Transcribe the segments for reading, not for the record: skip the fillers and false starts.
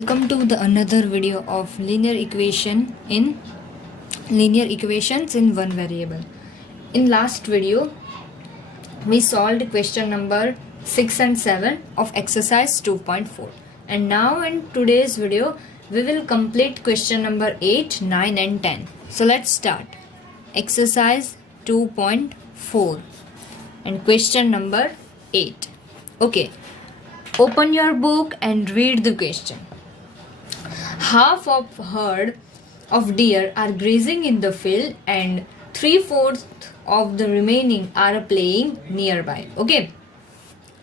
Welcome to the another video of linear equations in one variable. In last video we solved question number 6 and 7 of exercise 2.4, and now in today's video we will complete question number 8, 9 and 10. So let's start. Exercise 2.4 and question number 8. Okay, open your book and read the question. Half of herd of deer are grazing in the field and 3/4 of the remaining are playing nearby. Okay,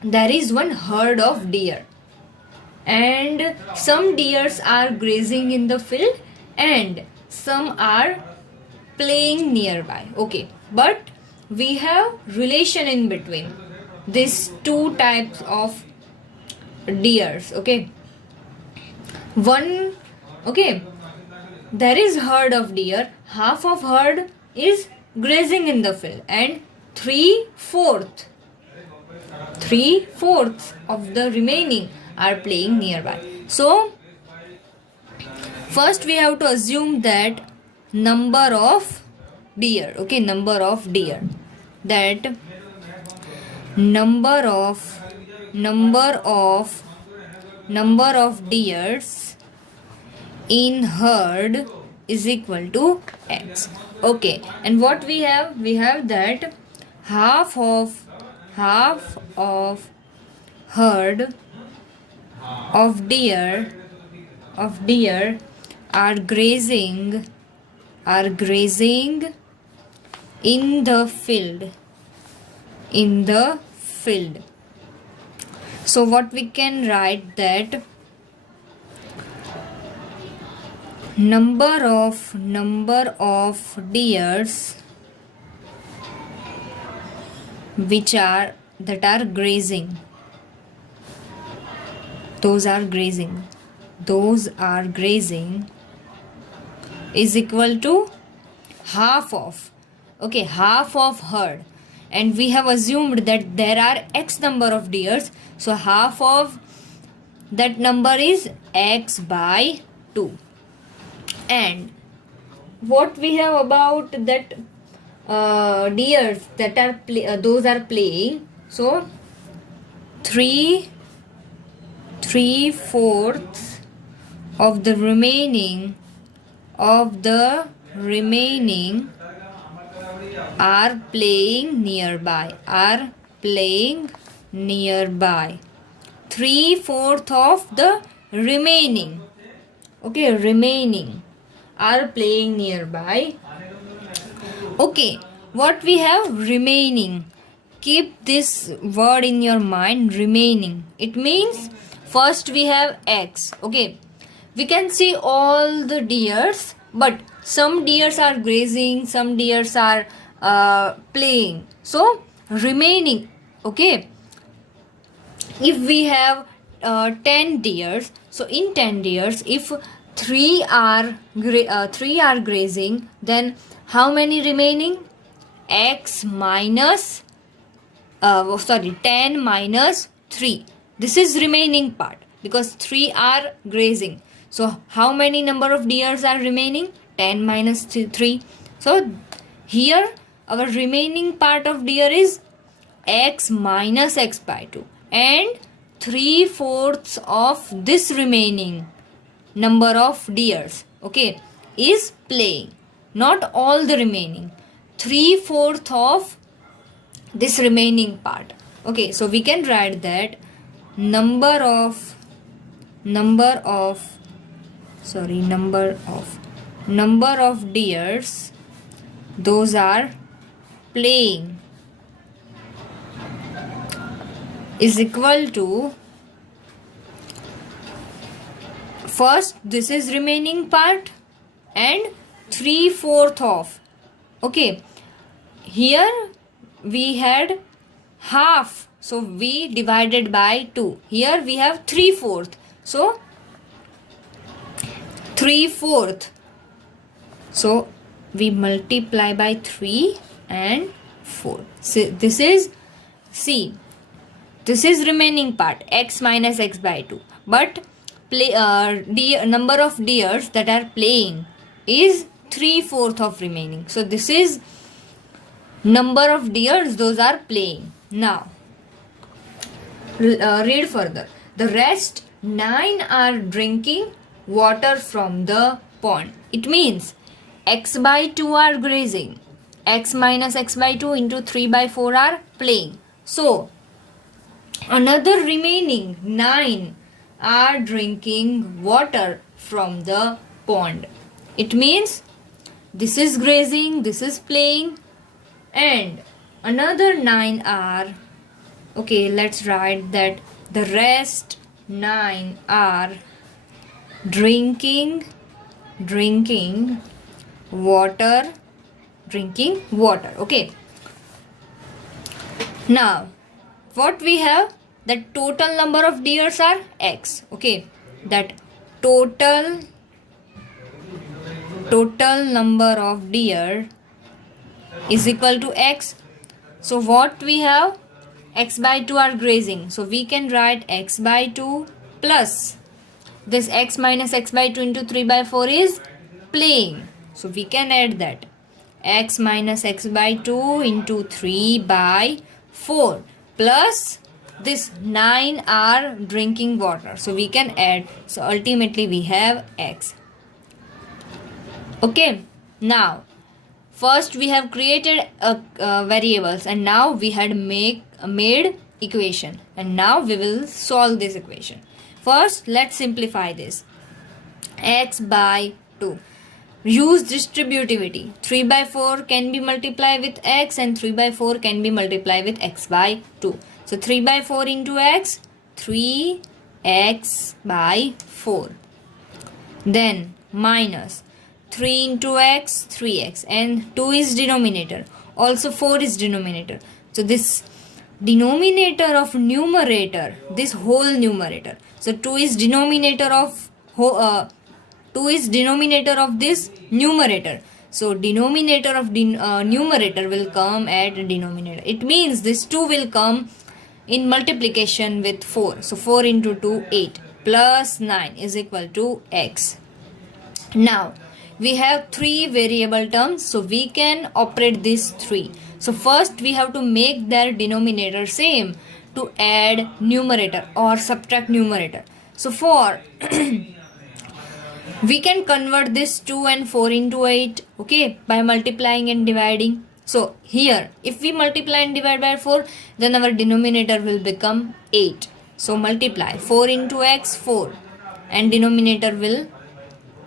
there is one herd of deer and some deers are grazing in the field and some are playing nearby. Okay, but we have relation in between these two types of deers. Okay, there is herd of deer, half of herd is grazing in the field and 3/4 of the remaining are playing nearby. So first we have to assume that number of deer, number of deers in herd is equal to x. Okay, and what we have that half of herd of deer are grazing in the field. So what we can write that number of deers that are grazing, those are grazing is equal to half of herd, and we have assumed that there are x number of deers, so half of that number is x by 2. And what we have about that deers that are those are playing, so 3/4 of the remaining are playing nearby. 3/4 of the remaining are playing nearby. Okay, what we have remaining, keep this word in your mind, remaining. It means first we have x. Okay, we can see all the deers, but some deers are grazing, some deers are playing. So remaining, okay, if we have 10 deers, so in 10 deers, if 3 are grazing, then how many remaining? X minus 10 minus 3. This is remaining part because 3 are grazing. So how many number of deers are remaining? 10 minus 3. So here our remaining part of deer is x minus x by 2, and 3/4 of this remaining number of deers, okay, is playing. Not all the remaining, 3/4 of this remaining part. Okay, so we can write that number of deers those are playing is equal to, first this is remaining part and 3/4 of, okay, here we had half, so we divided by 2. Here we have 3/4, so 3/4, so we multiply by 3 and 4. So this is remaining part, x minus x by 2, but number of deers that are playing is 3/4 of remaining. So this is number of deers those are playing. Now read further. The rest 9 are drinking water from the pond. It means x by 2 are grazing, x minus x by 2 into 3 by 4 are playing. So another remaining 9 are drinking water from the pond. It means this is grazing, this is playing, and another 9 are, okay, let's write that the rest 9 are drinking water, okay. Now what we have, that total number of deers are x, okay, that total number of deer is equal to x. So what we have, x by 2 are grazing, so we can write x by 2 plus this x minus x by 2 into 3 by 4 is playing, so we can add that x minus x by 2 into 3 by 4 plus this 9 are drinking water, so we can add, so ultimately we have x. Okay, now first we have created variables, and now we had made equation, and now we will solve this equation. First let's simplify this. X by 2, use distributivity. 3 by 4 can be multiplied with x, and 3 by 4 can be multiplied with x by 2. So 3 by 4 into x, 3x by 4. Then minus 3 into x, 3x, and 2 is denominator, also 4 is denominator. So this denominator of numerator, this whole numerator, so 2 is denominator of 2 is denominator of this numerator, so denominator of numerator will come at denominator. It means this 2 will come in multiplication with 4, so 4 into 2, 8, plus 9 is equal to x. Now we have 3 variable terms, so we can operate these 3. So first we have to make their denominator same to add numerator or subtract numerator. So for we can convert this 2 and 4 into 8, okay, by multiplying and dividing. So here if we multiply and divide by 4, then our denominator will become 8. So multiply 4 into x, 4, and denominator will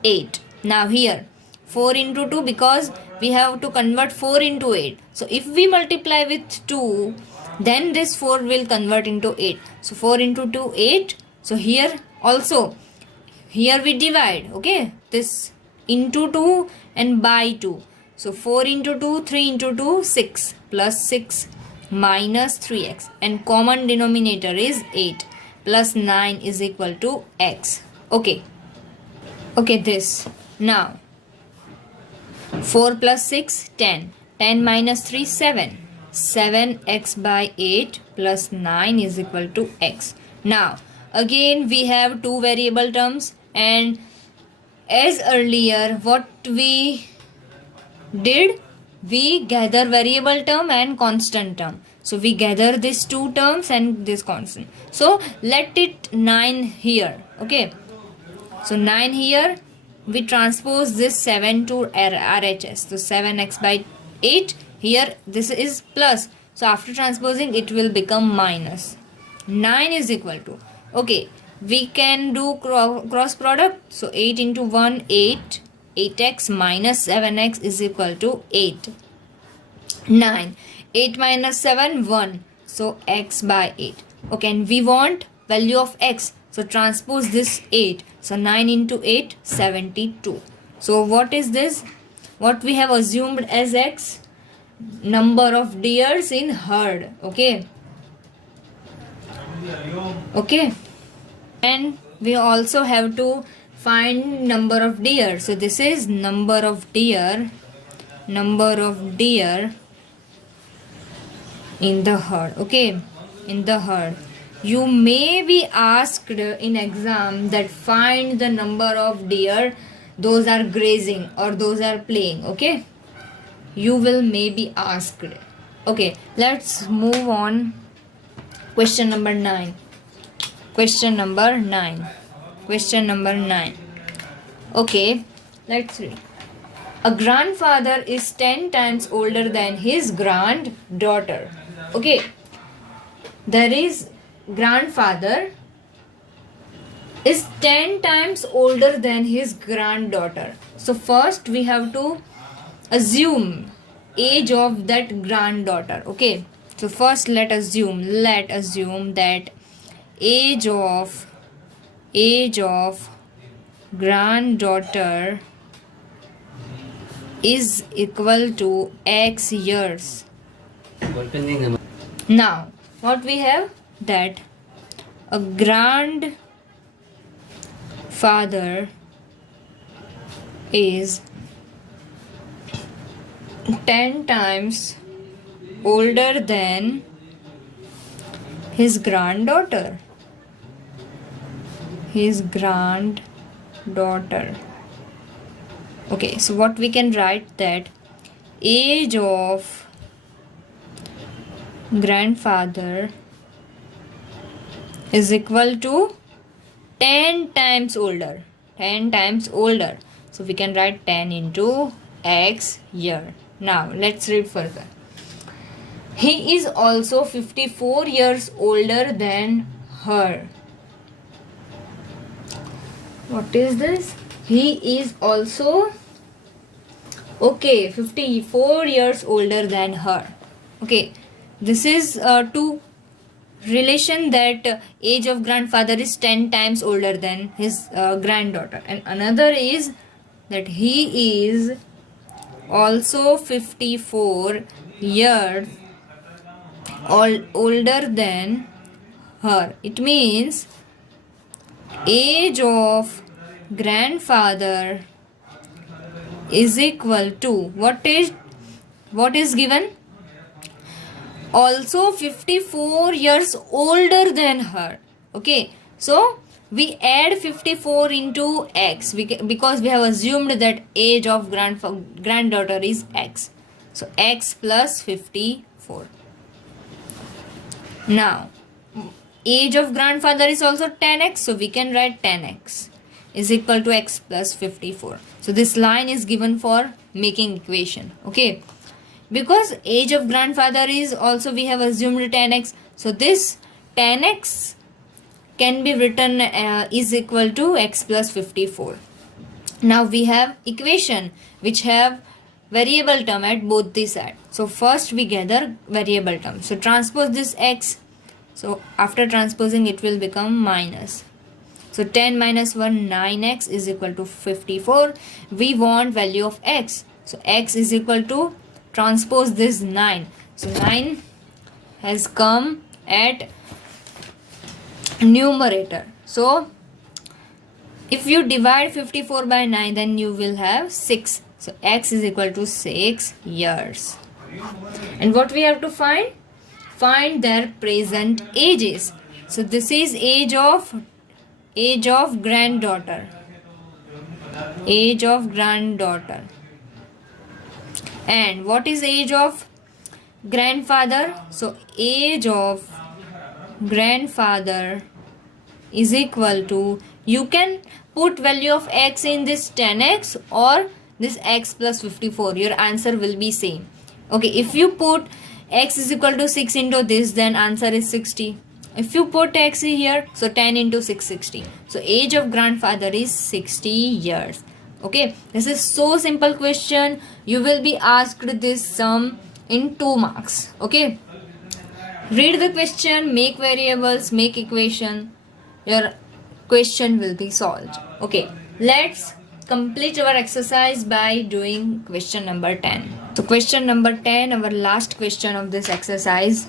8. Now here 4 into 2, because we have to convert 4 into 8. So if we multiply with 2, then this 4 will convert into 8. So 4 into 2, 8. So here also, here we divide, okay, this into 2 and by 2. So 4 into 2, 3 into 2, 6, plus 6 minus 3x, and common denominator is 8, plus 9 is equal to x. Okay, this. Now 4 plus 6, 10. 10 minus 3, 7. 7x by 8 plus 9 is equal to x. Now again we have 2 variable terms, and as earlier what we did, we gather variable term and constant term. So we gather these 2 terms and this constant. So let it 9 here, okay. So 9 here, we transpose this 7 to RHS. So 7x by 8, here this is plus. So after transposing it will become minus. 9 is equal to, okay, we can do cross product. So 8 into 1, 8. 8x minus 7x is equal to 8. 9. 8 minus 7, 1. So x by 8. Okay, and we want value of x. So transpose this 8. So 9 into 8, 72. So what is this? What we have assumed as x? Number of deers in herd. Okay. Okay. And we also have to find number of deer. So this is number of deer in the herd. Okay, in the herd. you may be asked in exam that find the number of deer those are grazing or those are playing. Okay, you will maybe asked. Okay, let's move on. Question number 9. Question number 9. Question number 9. Okay, let's read. A grandfather is 10 times older than his granddaughter. Okay, there is grandfather is 10 times older than his granddaughter. So first we have to assume age of that granddaughter. Okay, so first let assume that age of granddaughter is equal to x years. Now what we have, that a grandfather is 10 times older than his granddaughter. Okay, so what we can write, that age of grandfather is equal to 10 times older. So we can write 10 into x year. Now let's read further. He is also 54 years older than her. What is this? He is also 54 years older than her. Okay, this is to relation that age of grandfather is 10 times older than his granddaughter, and another is that he is also 54 years older than her. It means age of grandfather is equal to what is given, also 54 years older than her. Okay, so we add 54 into x because we have assumed that age of granddaughter is x. So x plus 54. Now age of grandfather is also 10x, so we can write 10x is equal to x plus 54. So this line is given for making equation. Okay, because age of grandfather is also, we have assumed 10x, so this 10x can be written is equal to x plus 54. Now we have equation which have variable term at both the sides. So first we gather variable term. So transpose this x. So after transposing it will become minus. So 10 minus 1, 9x is equal to 54. We want value of x. So x is equal to, transpose this 9. So 9 has come at numerator. So if you divide 54 by 9, then you will have 6. So x is equal to 6 years. And what we have to find? Find their present ages. So this is age of granddaughter. And what is age of grandfather? So age of grandfather is equal to, you can put value of x in this 10x or this x plus 54. Your answer will be same. Okay, if you put x is equal to 6 into this, then answer is 60. If you put x here, so 10 into 6, 60. So age of grandfather is 60 years. Okay, this is so simple question. You will be asked this sum in 2 marks. Okay, read the question, make variables, make equation. Your question will be solved. Okay, let's complete our exercise by doing question number 10. So question number 10, our last question of this exercise.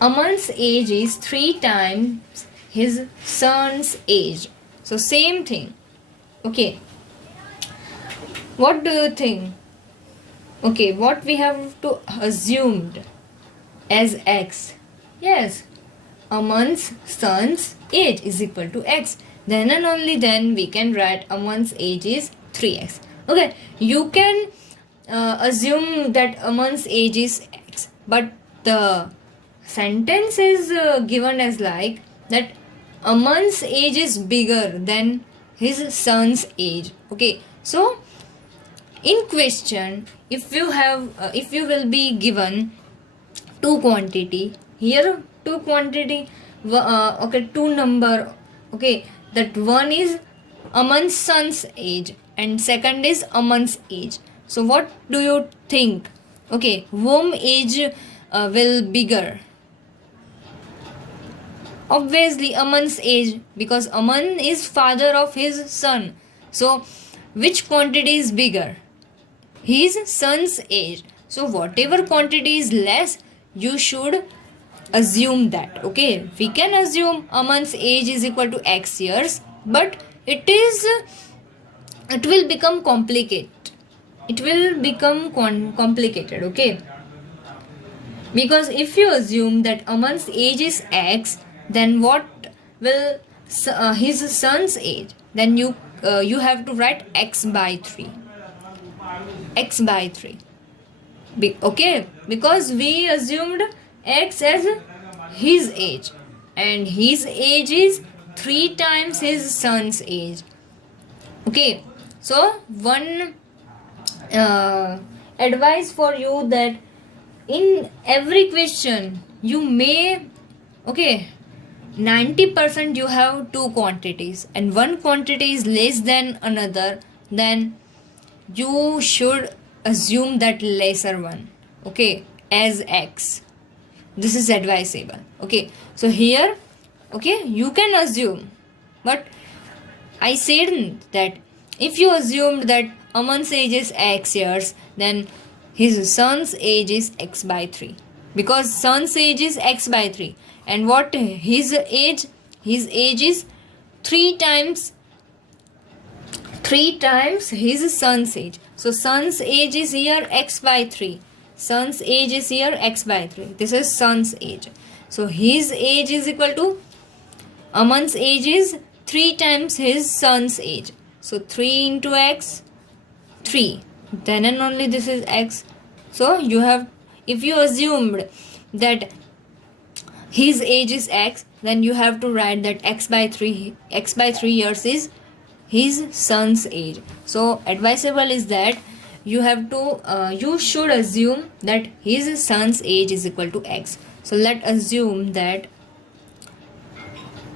Aman's age is 3 times his son's age. So same thing. Okay, what do you think? Okay, what we have to assumed as x? Yes, Aman's son's age is equal to x. Then and only then we can write Aman's age is 3x. Okay, you can assume that Aman's age is x, but the sentence is given as like that Aman's age is bigger than his son's age. Okay, so in question, if you will be given two quantity, here two quantity, okay, two number, okay, that one is Aman's son's age and second is Aman's age. So what do you think? Okay, whom age will bigger? Obviously Aman's age, because Aman is father of his son. So which quantity is bigger? His son's age. So whatever quantity is less, you should assume that. Okay, we can assume Aman's age is equal to x years, but it will become complicated. It will become complicated. Okay, because if you assume that Aman's age is x, then what will his son's age? Then you have to write x by 3. X by 3. Okay, because we assumed x as his age, and his age is 3 times his son's age. Okay, so one advice for you, that in every question you may, okay, 90% you have two quantities and one quantity is less than another, then you should assume that lesser one, okay, as x. This is advisable. Okay, so here, okay, you can assume, but I said that if you assumed that Aman's age is x years, then his son's age is x by 3, because son's age is x by 3, and what his age is 3 times his son's age. So son's age is here x by 3. Son's age is here x by 3. This is son's age. So his age is equal to, Aman's age is 3 times his son's age. So 3 into x, 3. Then and only this is x. So you have, if you assumed that his age is x, then you have to write that x by 3 years is his son's age. So advisable is that you have to you should assume that his son's age is equal to x. So let's assume that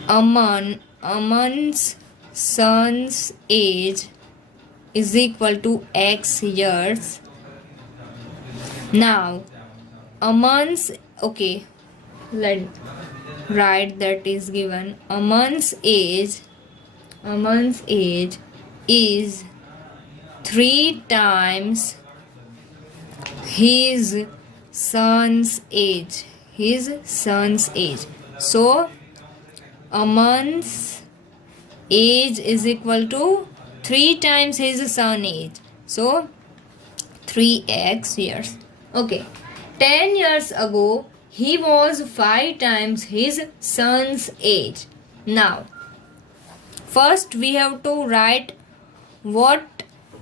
Aman's son's age is equal to x years. Now Aman's, okay, let write that is given, Aman's age is 3 times his son's age. So Aman's age is equal to 3 times his son's age. So 3x years. Okay, 10 years ago he was 5 times his son's age. Now first we have to write what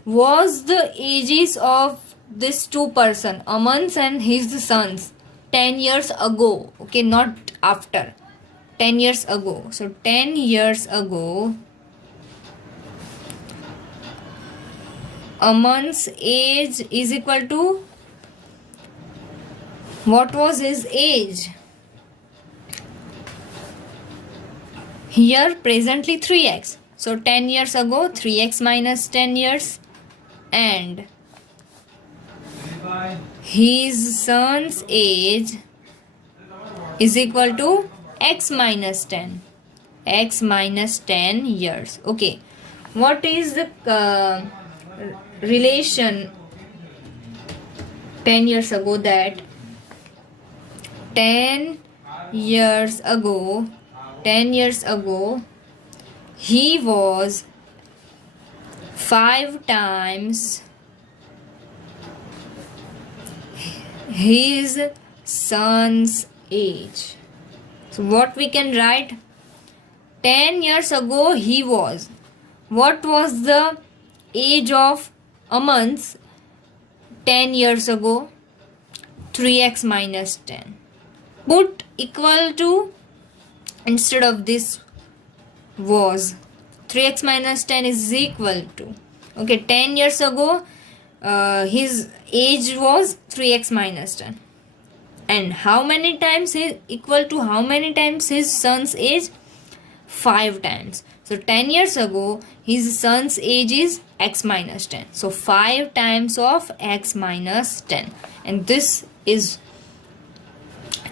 was the ages of this two person, Aman's and his sons, 10 years ago. Okay, not after, 10 years ago. So 10 years ago Aman's age is equal to, what was his age? Here presently 3x. So 10 years ago 3x minus 10 years, and his son's age is equal to x minus 10. X minus 10 years. Okay, what is the relation 10 years ago? That 10 years ago he was 5 times his son's age. So what we can write? 10 years ago he was. What was the age of Aman's 10 years ago? 3x minus 10. Put equal to, instead of this was, 3x minus 10 is equal to, okay, 10 years ago his age was 3x minus 10. And how many times is equal to how many times his son's age? 5 times. So 10 years ago his son's age is x minus 10. So 5 times of x minus 10. And this is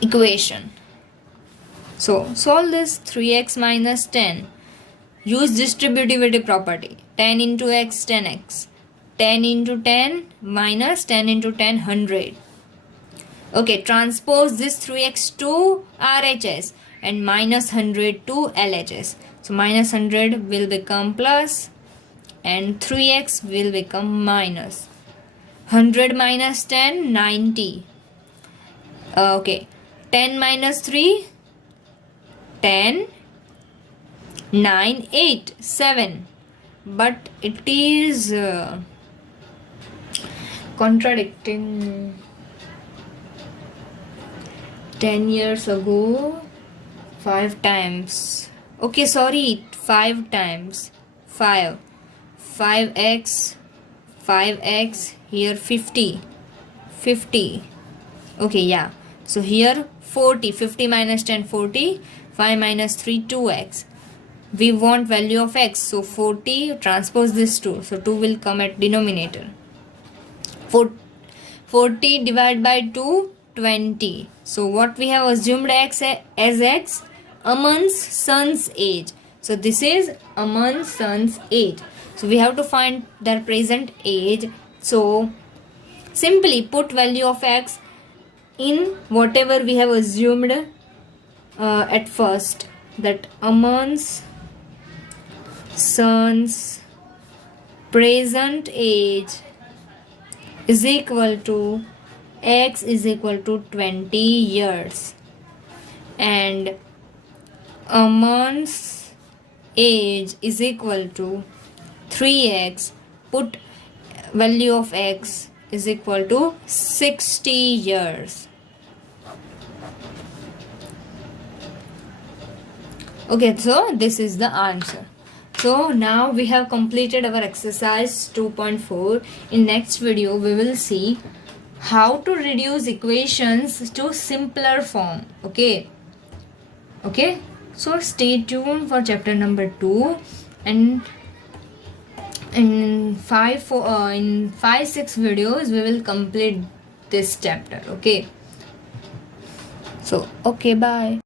equation. So solve this. 3x minus 10. Use distributivity property. 10 into x, 10x. 10 into 10 minus 10 into 10, 100. Okay, transpose this 3x to RHS and minus 100 to LHS. So minus 100 will become plus and 3x will become minus. 100 minus 10, 90. Okay, 10 minus 3, 10, 9, 8, 7. But it is contradicting. 10 years ago 5 times. Okay, sorry, 5 times. 5. 5x, 5x, here 50. 50. Okay, yeah. So here 40. 50 minus 10, 40. 5 minus 3, 2x. We want value of x. So 40, transpose this 2. So 2 will come at denominator. 40 divided by 2, 20. So what we have assumed x as x? Aman's son's age. So this is Aman's son's age. So we have to find their present age. So simply put value of x in whatever we have assumed at first, that Aman's son's present age is equal to x is equal to 20 years and Aman's age is equal to 3x. Put value of x is equal to 60 years. Okay, so this is the answer. So now we have completed our exercise 2.4. In next video we will see how to reduce equations to simpler form. Okay, so stay tuned for chapter number 2, and in 5-6 videos we will complete this chapter. Okay, so okay, bye.